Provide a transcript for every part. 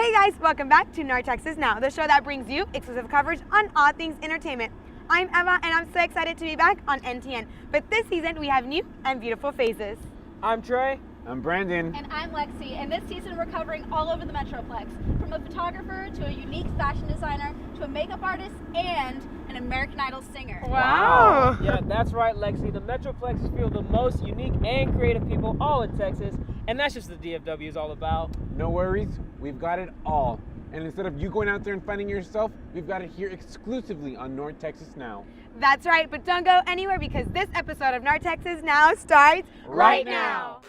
Hey guys, welcome back to North Texas Now, the show that brings you exclusive coverage on all things entertainment. I'm Emma and I'm so excited to be back on NTN. But this season we have new and beautiful faces. I'm Trey. I'm Brandon. And I'm Lexi, and this season we're covering all over the metroplex, from a photographer to a unique fashion designer to a makeup artist and an American Idol singer. Wow. Yeah, that's right, Lexi. The metroplex is filled with the most unique and creative people all in Texas, and that's just what the DFW is all about. No worries, we've got it all. And instead of you going out there and finding yourself, we've got it here exclusively on North Texas Now. That's right, but don't go anywhere because this episode of North Texas Now starts right now.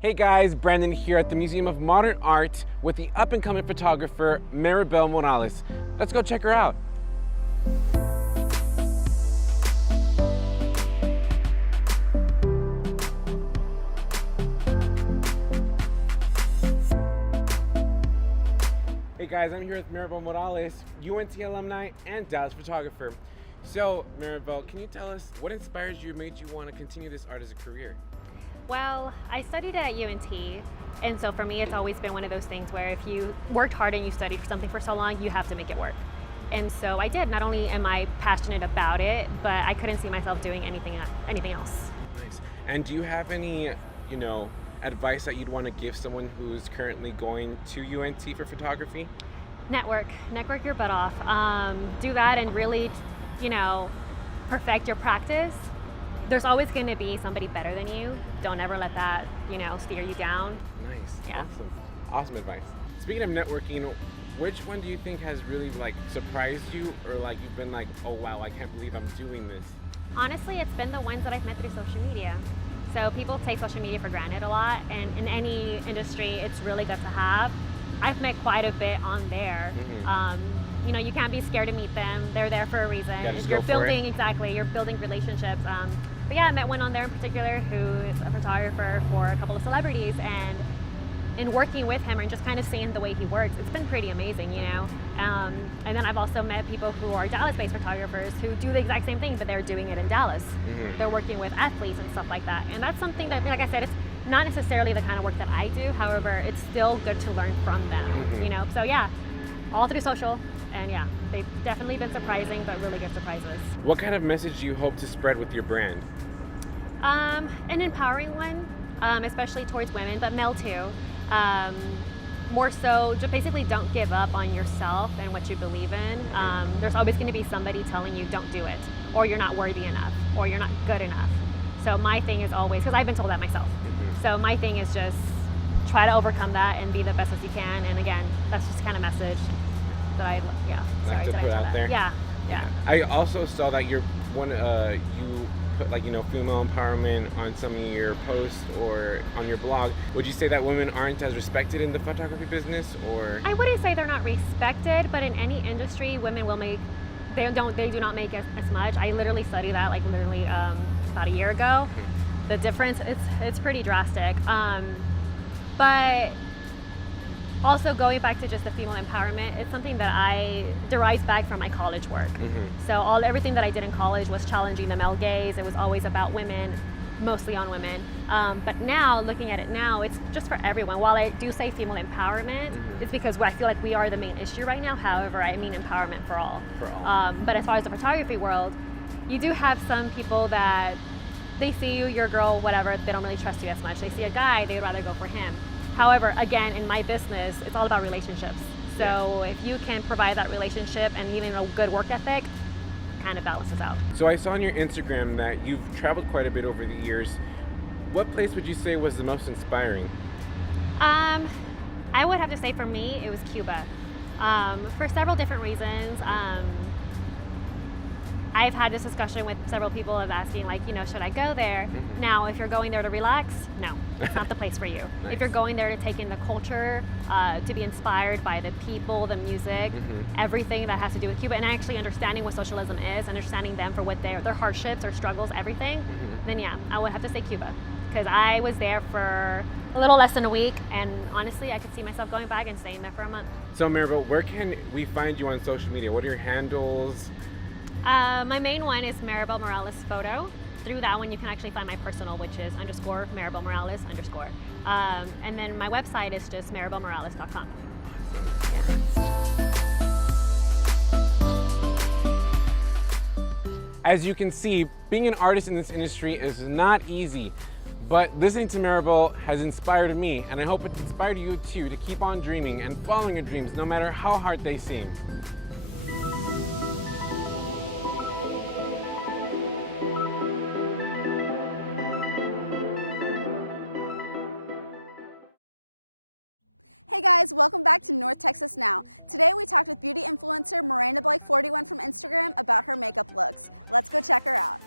Hey guys, Brandon here at the Museum of Modern Art with the up-and-coming photographer Maribel Morales. Let's go check her out. Hey guys, I'm here with Maribel Morales, UNT alumni and Dallas photographer. So, Maribel, can you tell us what inspires you, made you want to continue this art as a career? Well, I studied at UNT, and so for me it's always been one of those things where if you worked hard and you studied for something for so long, you have to make it work. And so I did. Not only am I passionate about it, but I couldn't see myself doing anything else. Nice. And do you have any, advice that you'd want to give someone who's currently going to UNT for photography? Network your butt off. Do that and really, perfect your practice. There's always going to be somebody better than you. Don't ever let that, steer you down. Nice. Yeah. Awesome advice. Speaking of networking, which one do you think has really surprised you, or you've been oh wow, I can't believe I'm doing this? Honestly, it's been the ones that I've met through social media. So people take social media for granted a lot, and in any industry, it's really good to have. I've met quite a bit on there. Mm-hmm. You can't be scared to meet them. They're there for a reason. You're building relationships. But yeah, I met one on there in particular who is a photographer for a couple of celebrities, and in working with him and just kind of seeing the way he works, it's been pretty amazing, And then I've also met people who are Dallas-based photographers who do the exact same thing, but they're doing it in Dallas. Mm-hmm. They're working with athletes and stuff like that. And that's something that, like I said, it's not necessarily the kind of work that I do. However, it's still good to learn from them, mm-hmm. So yeah, all through social. And yeah, they've definitely been surprising, but really good surprises. What kind of message do you hope to spread with your brand? An empowering one, especially towards women, but male too. More so, just basically don't give up on yourself and what you believe in. There's always going to be somebody telling you don't do it, or you're not worthy enough, or you're not good enough. So my thing is always, because I've been told that myself. Mm-hmm. So my thing is just try to overcome that and be the best as you can. And again, that's just the kind of message that I put out there. Yeah. I also saw that you put female empowerment on some of your posts or on your blog. Would you say that women aren't as respected in the photography business, or? I wouldn't say they're not respected, but in any industry, women will make. They do not make as much. I literally studied that about a year ago. Mm-hmm. The difference it's pretty drastic. But also going back to just the female empowerment, it's something that derives back from my college work. Mm-hmm. So everything that I did in college was challenging the male gaze. It was always about women, mostly on women. But now, looking at it now, it's just for everyone. While I do say female empowerment, mm-hmm. it's because I feel like we are the main issue right now. However, I mean empowerment for all. But as far as the photography world, you do have some people that they see you, you're a girl, whatever, they don't really trust you as much. They see a guy, they'd rather go for him. However, again, in my business, it's all about relationships. So if you can provide that relationship and even a good work ethic, kind of balances out. So I saw on your Instagram that you've traveled quite a bit over the years. What place would you say was the most inspiring? I would have to say for me, it was Cuba. For several different reasons. I've had this discussion with several people of asking, like, should I go there? Now, if you're going there to relax, no, it's not the place for you. Nice. If you're going there to take in the culture, to be inspired by the people, the music, everything that has to do with Cuba, and actually understanding what socialism is, understanding them for what their hardships, their struggles, everything, then yeah, I would have to say Cuba. Because I was there for a little less than a week, and honestly, I could see myself going back and staying there for a month. So Maribel, where can we find you on social media? What are your handles? My main one is Maribel Morales Photo. Through that one, you can actually find my personal, which is _Maribel Morales _. And then my website is just maribelmorales.com. As you can see, being an artist in this industry is not easy, but listening to Maribel has inspired me, and I hope it's inspired you too to keep on dreaming and following your dreams no matter how hard they seem. Hey guys, welcome back to North Texas Now. Today we talked with beauty influencer Miranda Blake 41 from Instagram about her makeup looks. Let's go check her out.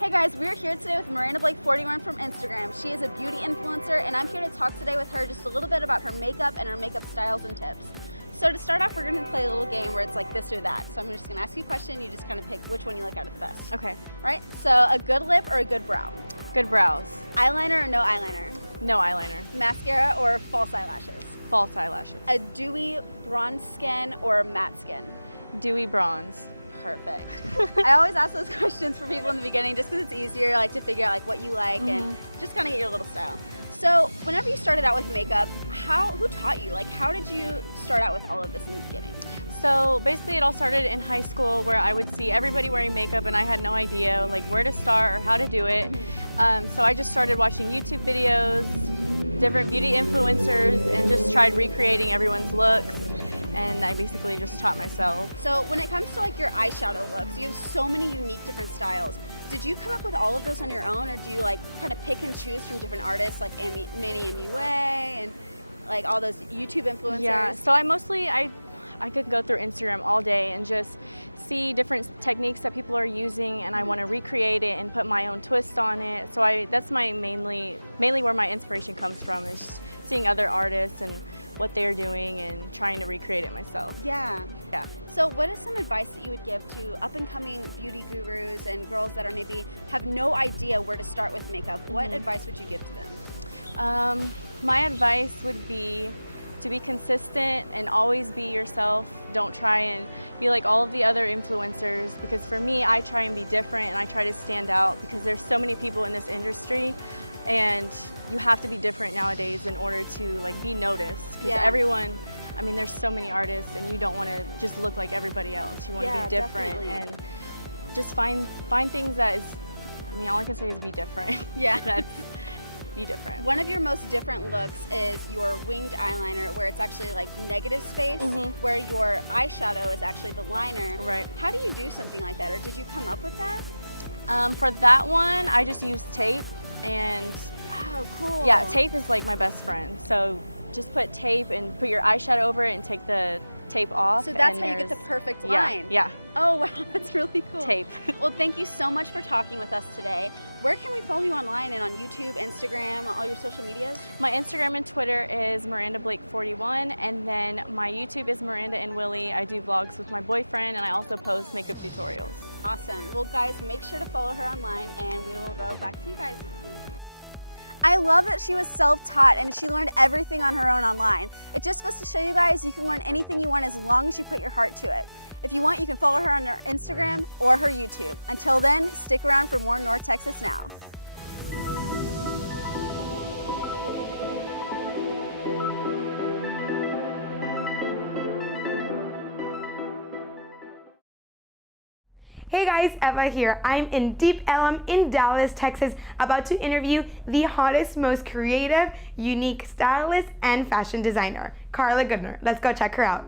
Hey guys, we're here today with Miranda Blake 41 from Instagram. She is a beauty influencer, and I'm here to talk today with her just a little bit about her makeup and her makeup styles and tips. So to start off, we're going to play a little game where it's like this or that. So I'm just going to ask you a question, you just kind of pick which one you like out of the best. Okay. All right, so a good lip or a good brow? Good brows. Eyeliner or no eyeliner? No eyeliner. Mascara or false eyelashes? False eyelashes. A dewy bronze skin or matte skin? Dewy bronze. Perfect. I always ask those questions for people in the beginning just because it's easier like to figure out like what you like and just kind of get your little style. So whenever you started out with makeup, who taught you? Like how did you start out with all of this in the beginning? So basically it all started in high school where I would see everybody wearing makeup and I had no idea like where to start or how to do it. So I just started watching YouTube videos, different beauty influencers, and just tried recreating everyone's looks. And I basically just taught myself. So when it comes to like your eyeshadow looks, you have so many unique different styles. Did you come up with all of those on your own, or do you like kind of pick and choose from different artists like Manny MUA and like all those YouTube influencers? Yeah, so I could go through Instagram all day and just see different techniques that people are using, and I want to recreate it and put my own twist on it. So that's my mainly where my inspiration comes from, is seeing other artists and what they're doing and trying to recreate it myself. Yeah. Yeah. So what is some advice that you would give to up-and-coming beauty gurus and girls that are maybe have no idea where to start with makeup? What advice would you give to them? My advice would be to be consistent and always be yourself. Don't try and be like all of the other influencers, because for me, I try and be different and I try to stand out because there's so many people in this industry, and you have to be different nowadays in order to like be noticed, because everyone, I mean, there's so many artists and you don't want to just look like everybody else. You want to be different and just find things that is, I mean, all I can say is be different. Yeah. Be different. One of your most different looks is your winged eyeliner, where it's actually like negative space, where your eyeshadow is actually the liner. Right. How do you do something like that, or did you come up with that? For that one, I just used tape, and oh, cool. Yeah, tape is like my best friend. So just put tape and put your eyeshadow over it and take the tape off. So that's how you get the perfect line. Yeah. Oh wow, that's really cool. Tape. Well, thank you so much for talking with us today. Where can we follow you online and on YouTube, Instagram, all your social medias? My Instagram and Twitter is Miranda Blake 41, and then my YouTube is Miranda and Willie. I do vlogs with my boyfriend, and I also post makeup tutorials. Awesome. Well, guys, make sure to follow her online, and we will go back to you guys. I love that she was self-taught and she learned everything on her own online. It just goes to show you guys you can learn anything you want as long as you put your heart to it. If you want, you can follow her on her Instagram or her YouTube. Until then, stick around for more North Texas Now. Hey guys, Eva here. I'm in Deep Ellum in Dallas, Texas, about to interview the hottest, most creative, unique stylist and fashion designer, Carla Goodner. Let's go check her out.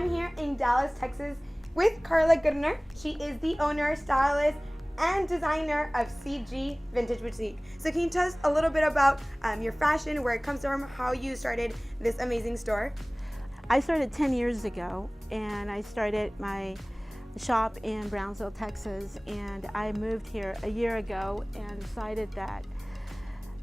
I'm here in Dallas, Texas with Carla Goodner. She is the owner, stylist, and designer of CG Vintage Boutique. So can you tell us a little bit about your fashion, where it comes from, how you started this amazing store? I started 10 years ago, and I started my shop in Brownsville, Texas, and I moved here a year ago and decided that,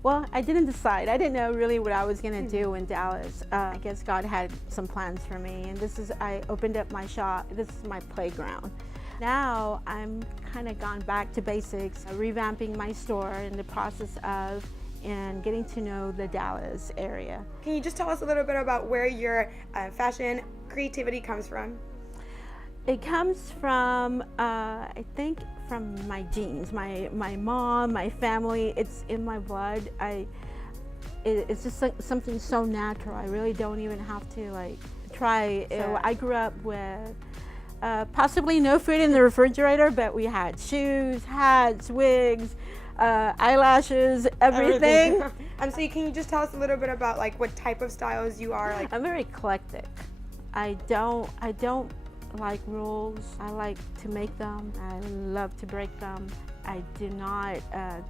well, I didn't decide. I didn't know really what I was gonna do in Dallas. I guess God had some plans for me, and I opened up my shop. This is my playground. Now I'm kind of gone back to basics, revamping my store in the process of and getting to know the Dallas area. Can you just tell us a little bit about where your fashion creativity comes from? It comes from, I think, from my genes, my mom, my family. It's in my blood. It's just like something so natural. I really don't even have to like try. So I grew up with possibly no food in the refrigerator, but we had shoes, hats, wigs, eyelashes, everything. So can you just tell us a little bit about like what type of styles you are? Like, I'm very eclectic. I don't like rules. I like to make them. I love to break them. I do not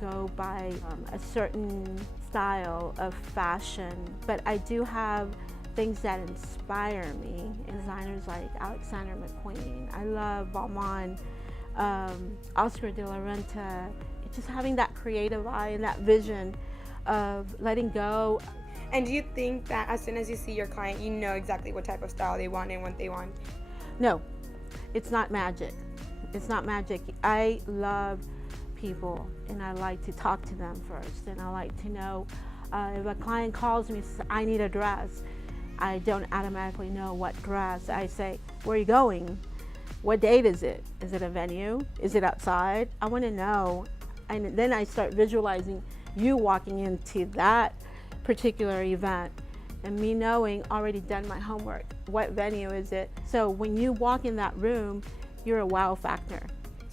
go by a certain style of fashion, but I do have things that inspire me. Designers like Alexander McQueen. I love Balmain, Oscar de la Renta. Just having that creative eye and that vision of letting go. And do you think that as soon as you see your client, you know exactly what type of style they want and what they want? No, it's not magic. It's not magic. I love people, and I like to talk to them first, and I like to know if a client calls me and says, I need a dress, I don't automatically know what dress. I say, where are you going? What date is it? Is it a venue? Is it outside? I want to know. And then I start visualizing you walking into that particular event and me knowing, already done my homework, what venue is it? So when you walk in that room, you're a wow factor.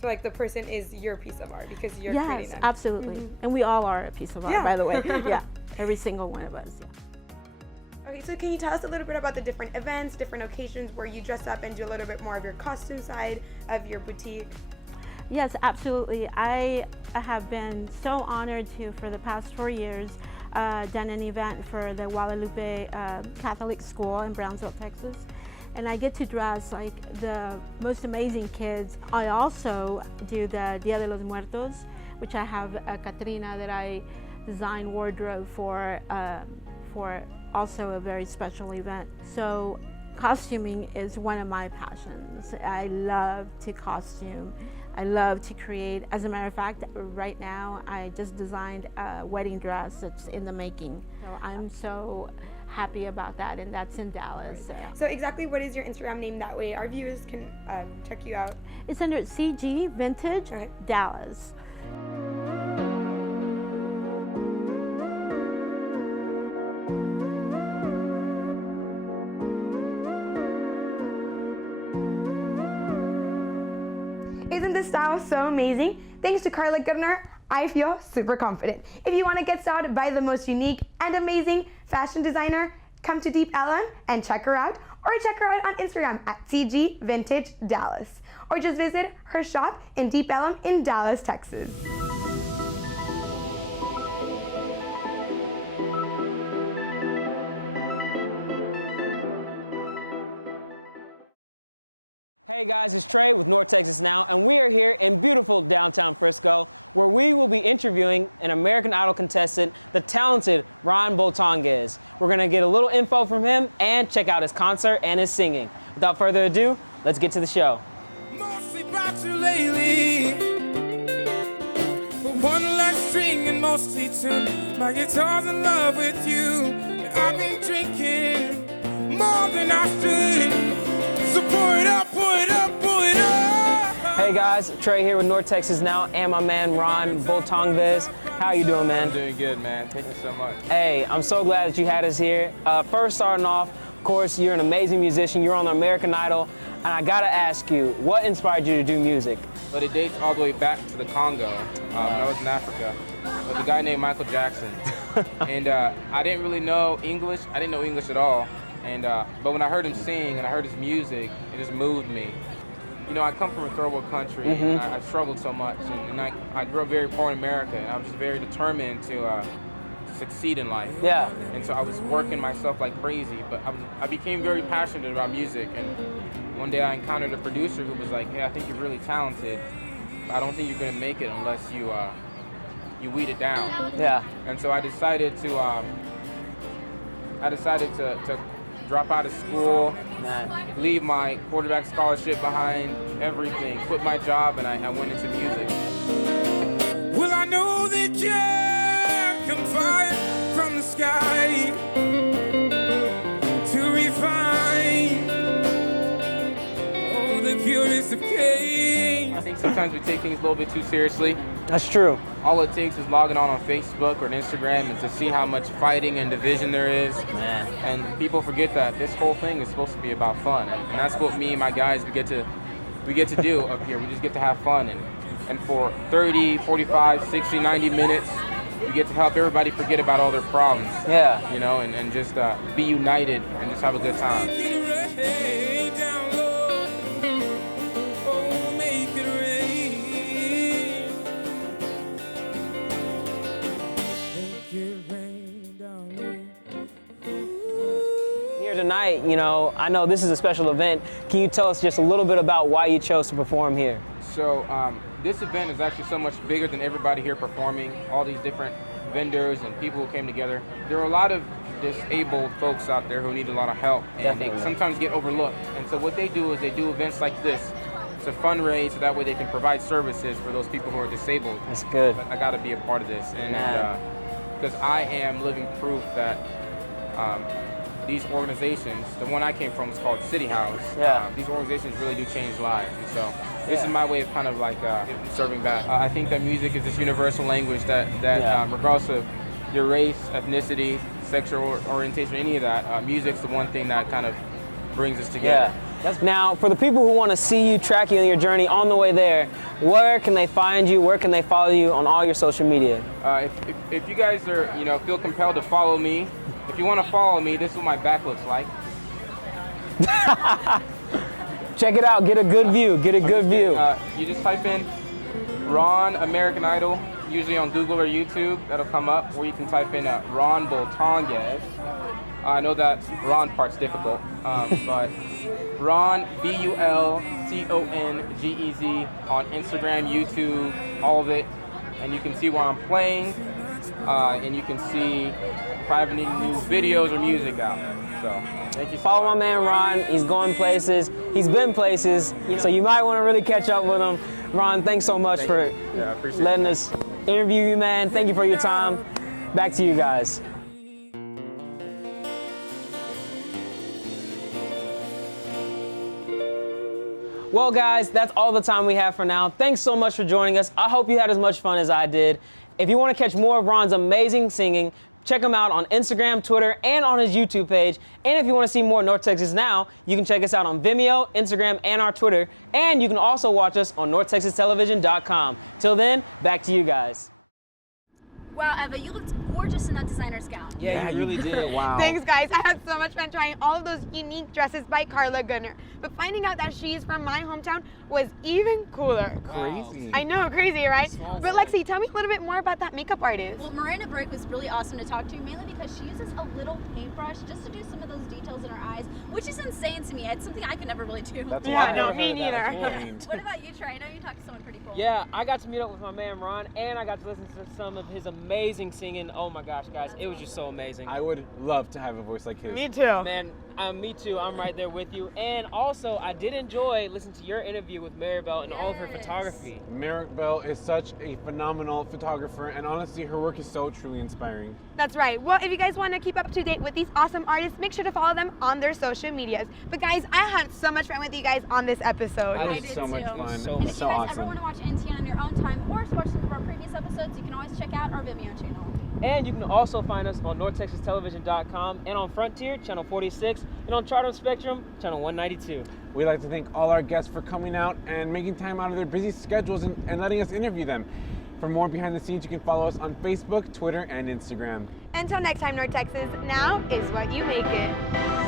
So like the person is your piece of art because you're creating them. Yes, absolutely. And we all are a piece of art, by the way. Yeah, every single one of us. Yeah. Okay, so can you tell us a little bit about the different events, different occasions where you dress up and do a little bit more of your costume side of your boutique? Yes, absolutely. I have been so honored to, for the past 4 years, done an event for the Guadalupe Catholic School in Brownsville, Texas. And I get to dress like the most amazing kids. I also do the Dia de los Muertos, which I have a Katrina that I designed wardrobe for also a very special event. So costuming is one of my passions. I love to costume. I love to create. As a matter of fact, right now I just designed a wedding dress that's in the making. So I'm so happy about that, and that's in Dallas. So exactly what is your Instagram name? That way our viewers can check you out. It's under CG Vintage Dallas. Isn't this style so amazing? Thanks to Carla Goodner, I feel super confident. If you want to get styled by the most unique and amazing fashion designer, come to Deep Ellen and check her out, or check her out on Instagram at CG Vintage Dallas, or just visit her shop in Deep Ellen in Dallas, Texas. Hey guys, it's Trey with North Texas Now, and we are here in beautiful downtown Frisco, where we will be interviewing an American Idol contestant, the talented Ron Bultongez. We're gonna get a little info from him and check out his concert and his singing. Without further ado, let's get to the show. Mostly about you lately, but one last string and mostly tune. My guitar's in love with you. I've been drinking more than I should. So pour it up, pour it up, pour it up. Hey guys, Trey here with North Texas Now and my man Ron Bultongez. How you doing, man? I'm doing good, man. Thank you so much. Hey, I'm so glad that you had us here. First, starting off, of course, you're an amazing musician. You're on the American Idol, and I gotta ask you, what inspired you to do music? But it dates all the way back to the Congo. When I was in Africa with a guy named Michael Jackson. And I didn't really know English. I didn't know English at all. And but when I heard him sing and I heard his music, it just moved me. You know, I come from a third world country, and I struggled so much, and I grew up very poor in America, and I was just very determined to succeed in life. Yeah. And so I was working myself like crazy, but I became very passionate about music, and one day I encountered a producer who was like, hey, I think you're really talented, but I don't think you're gonna make it unless you weed it down. Yeah. And so I decided to drop out of school, leave my quarterback scholarship behind, everything, quit my job, and I went into music. Well, I know that you come fire from the sky to refine all the purest of kings. I think sometimes we take things a little bit too seriously. That's true. All it takes is logging on Facebook or Facebook and to see how much fighting and division there is. Man. And people forget that this whole thing is supposed to be about fun. And that's what me and my guys, we get to do up here. We just get to have fun. And for 30, 45, 60, 90 minutes, we get to help everybody forget about all their problems. Yeah. You know, and just be united and just have a good time. Tonight, you know, I know this is a special event. Can you tell us just a little bit about why you chose to perform here? So this event is actually so much bigger than everybody here performing, all these different vendors and people who came together. There are a lot of disabled folks out there who need a lot of help, and they sometimes get overlooked. And so what they do is they do events like this to fundraise, so that way they can provide services for those people who are disabled. That's good. I got to be a part of this, and because I am living proof that these organizations, the one I came from is called City House. Yeah. These organizations really do change lives, and so this is my way of kind of like serving back. I think that music is this universal language that regardless of your race, ethnicity, sexual orientation, any of that, music's the one thing that kind of brings us together. Yeah. Now, for the people who want to see you, track you on your journey on the way there, where can they find you? Where can they follow you on all your social media? If you guys are, feel compelled to follow me, if you want to follow me, this is what my back looks like. Check it out. Get a good view. Get a good view. You just type in Ron American Idol, usually on Google or YouTube. That'll come up. Or you can type in Ron Bultongez. I know that Ron part's difficult, but Ron, B-U-L-T-O-N-G-E-Z on Instagram, YouTube, all of it. And you can see where I'm playing, and you can see if I have any new videos or music out. So, thank you so Follow much. my man Ron. He's going places. He's been places. So you might want to really catch up with him. Ron, thanks so much for letting us interview you, man. Thank you for your time. Back to you guys. Well, guys, that's all the time we have for now. Thanks so much for joining us. I hope you had as much fun as I did. If you want to catch more of Ron's amazing singing, check him out on Instagram, Twitter, and on his YouTube page. And if you want to see more North Texas Now, you can check us out on Vimeo, Instagram, and our Twitter. And you can also watch us on NorthTexasTelevision.com. Till then, back to you guys. Wow, Eva, you looked gorgeous in that designer's gown. Yeah, you really did. Wow. Thanks, guys. I had so much fun trying all of those unique dresses by Carla Goodner. But finding out that she's from my hometown was even cooler. Crazy. I know, crazy, right? But Lexi, tell me a little bit more about that makeup artist. Well, Miranda Blake was really awesome to talk to, mainly because she uses a little paintbrush just to do some of those details in her eyes, which is insane to me. It's something I could never really do. That's Yeah, why no, I've me never heard of that neither. before. What about you, Trey? I know you talked to someone pretty cool. Yeah, I got to meet up with my man Ron, and I got to listen to some of his amazing singing. Oh my gosh, guys, it was just so amazing. I would love to have a voice like his. Me too. Man, me too. I'm right there with you. And also, I did enjoy listening to your interview with Maribel and all of her photography. Maribel is such a phenomenal photographer, and honestly, her work is so truly inspiring. That's right. Well, if you guys want to keep up to date with these awesome artists, make sure to follow them on their social medias. But guys, I had so much fun with you guys on this episode. That I was did so much too. fun. So- And if so you guys awesome. ever want to watch NTN on your own time or to watch some of our previous episodes, you can always check out our Vimeo channel. And you can also find us on NorthTexasTelevision.com and on Frontier, Channel 46, and on Charter Spectrum, Channel 192. We'd like to thank all our guests for coming out and making time out of their busy schedules and letting us interview them. For more behind the scenes, you can follow us on Facebook, Twitter, and Instagram. And until next time, North Texas, now is what you make it.